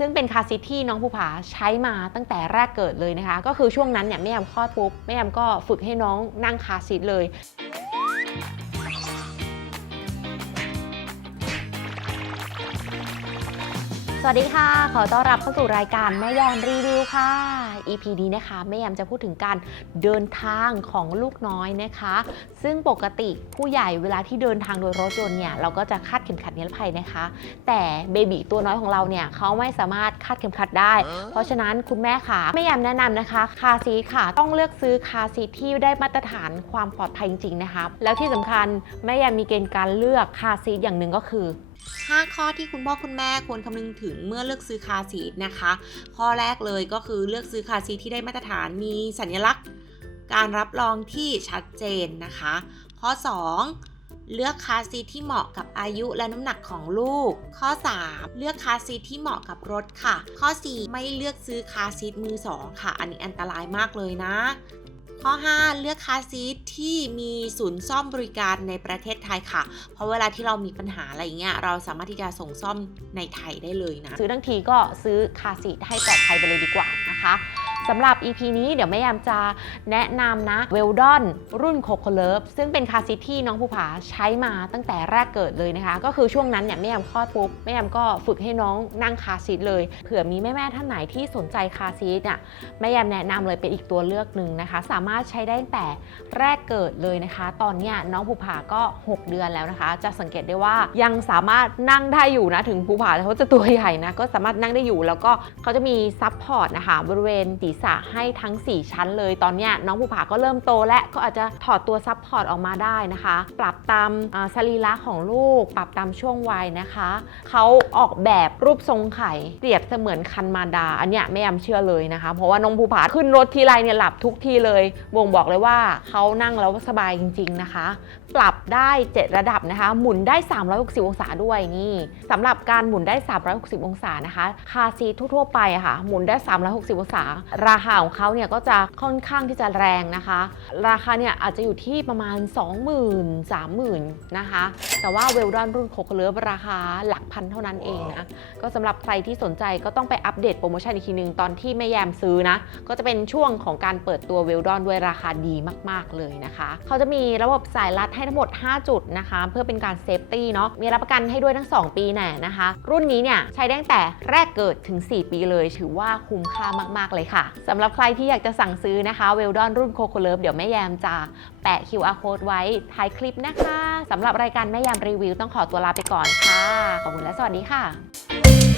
ซึ่งเป็นคาซิทที่น้องภูผาใช้มาตั้งแต่แรกเกิดเลยนะคะ ก็คือช่วงนั้นเนี่ยแม่แอมคลอดปุ๊บแม่แอมก็ฝึกให้น้องนั่งคาซิทเลย สวัสดีค่ะ ขอต้อนรับเข้าสู่รายการแม่แยมรีวิวค่ะ EP นี้นะคะแม่แยมจะพูดถึงการเดินทางของลูกน้อยนะคะ ซึ่งปกติผู้ใหญ่เวลาที่เดินทางโดยรถยนต์เนี่ยเราก็จะคาดเข็มขัดนิรภัยนะคะ แต่เบบีตัวน้อยของเราเนี่ยเขาไม่สามารถคาดเข็มขัดได้ เพราะฉะนั้นคุณแม่ค่ะแม่แยมแนะนำนะคะ คาร์ซีทค่ะต้องเลือกซื้อคาร์ซีทที่ได้มาตรฐานความปลอดภัยจริงๆนะคะแล้วที่สำคัญแม่แยมมีเกณฑ์การเลือกคาร์ซีทอย่างหนึ่งก็คือ 5 ข้อที่คุณพ่อคุณแม่ควรคำนึงถึงเมื่อเลือกซื้อคาซีทนะคะ ข้อแรกเลยก็คือเลือกซื้อคาซีทที่ได้มาตรฐานมีสัญลักษณ์ การรับรองที่ชัดเจนนะคะ ข้อ 2เลือกคาซีทที่เหมาะกับอายุและน้ำหนักของลูก ข้อ 3 เลือกคาซีทที่เหมาะกับรถค่ะ ข้อ 4 ไม่เลือกซื้อคาซีทมือสองค่ะ อันนี้อันตรายมากเลยนะ ข้อ 5 เลือกคาซีทที่มีศูนย์ซ่อมบริการในประเทศไทยค่ะ เพราะเวลาที่เรามีปัญหาอะไรเงี้ยเราสามารถที่จะส่งซ่อมในไทยได้เลยนะ ซื้อทั้งทีก็ซื้อคาซีทให้ปลอดภัยไปเลยดีกว่านะคะ สำหรับ EP นี้เดี๋ยวแม่ยามจะแนะนำนะเวลดอนรุ่นโคโคเลิฟซึ่งเป็นคาซีทที่น้องภูผาใช้มาตั้งแต่แรกเกิดเลยนะคะ ก็คือช่วงนั้นเนี่ยแม่ยามคลอดปุ๊บแม่ยามก็ฝึกให้น้องนั่งคาซีทเลยเผื่อมีแม่ๆท่านไหนที่สนใจคาซีทอะแม่ยามแนะนำเลยเป็นอีกตัวเลือกหนึ่งนะคะ สามารถใช้ได้ตั้งแต่แรกเกิดเลยนะคะ ตอนเนี้ยน้องภูผาก็ 6 เดือนแล้วนะคะ จะสังเกตได้ว่ายังสามารถนั่งได้อยู่นะถึงภูผาเขาจะตัวใหญ่นะก็สามารถนั่งได้อยู่ แล้วก็เขาจะมีซับพอร์ตนะคะบริเวณศีรษะให้ทั้ง 4 ชั้นเลย ตอนนี้น้องภูผาก็เริ่มโตและก็อาจจะถอดตัวซับพอร์ตออกมาได้นะคะ ปรับตามสรีระของลูก ปรับตามช่วงวัยนะคะ เขาออกแบบรูปทรงไข่เปรียบเสมือนคันมาดา อันเนี้ยไม่ยามเชื่อเลยนะคะ เพราะว่าน้องภูผาขึ้นรถทีไรเนี่ยหลับทุกทีเลย บ่งบอกเลยว่าเขานั่งแล้วสบายจริง ๆนะคะ ปรับได้ 7 ระดับนะคะ หมุนได้ 360 องศาด้วยนี่สำหรับการหมุนได้ 360 องศานะคะ คาซีทั่วๆไปอะค่ะ หมุนได้ 360 องศาราคาของเขาเนี่ยก็จะค่อนข้างที่จะแรงนะคะ ราคาเนี่ยอาจจะอยู่ที่ประมาณ 20,000 30,000 นะคะ แต่ว่าเวลดอนรุ่นโคกเลิฟราคาหลัก พันเท่านั้นเองนะ ก็สำหรับใครที่สนใจก็ต้องไปอัปเดตโปรโมชั่นอีกทีนึง ตอนที่แม่แยมซื้อนะ ก็จะเป็นช่วงของการเปิดตัวเวลดอนด้วยราคาดีมาก ๆ เลยนะคะ เขาจะมีระบบสายรัดให้ทั้งหมด 5 จุดนะคะ เพื่อเป็นการเซฟตี้เนาะมีรับประกันให้ด้วยทั้ง 2 ปีแน่นะคะ รุ่นนี้เนี่ยใช้ได้ตั้งแต่แรกเกิดถึง 4 ปีเลย ถือว่าคุ้มค่ามาก ๆ เลยค่ะสำหรับใครที่อยากจะสั่งซื้อนะคะเวลดอนรุ่นโคโคเลิฟเดี๋ยวแม่แยมจะแปะ QR code ไว้ท้ายคลิปนะคะ สำหรับรายการแม่ยามรีวิวต้องขอตัวลาไปก่อนค่ะ ขอบคุณและสวัสดีค่ะ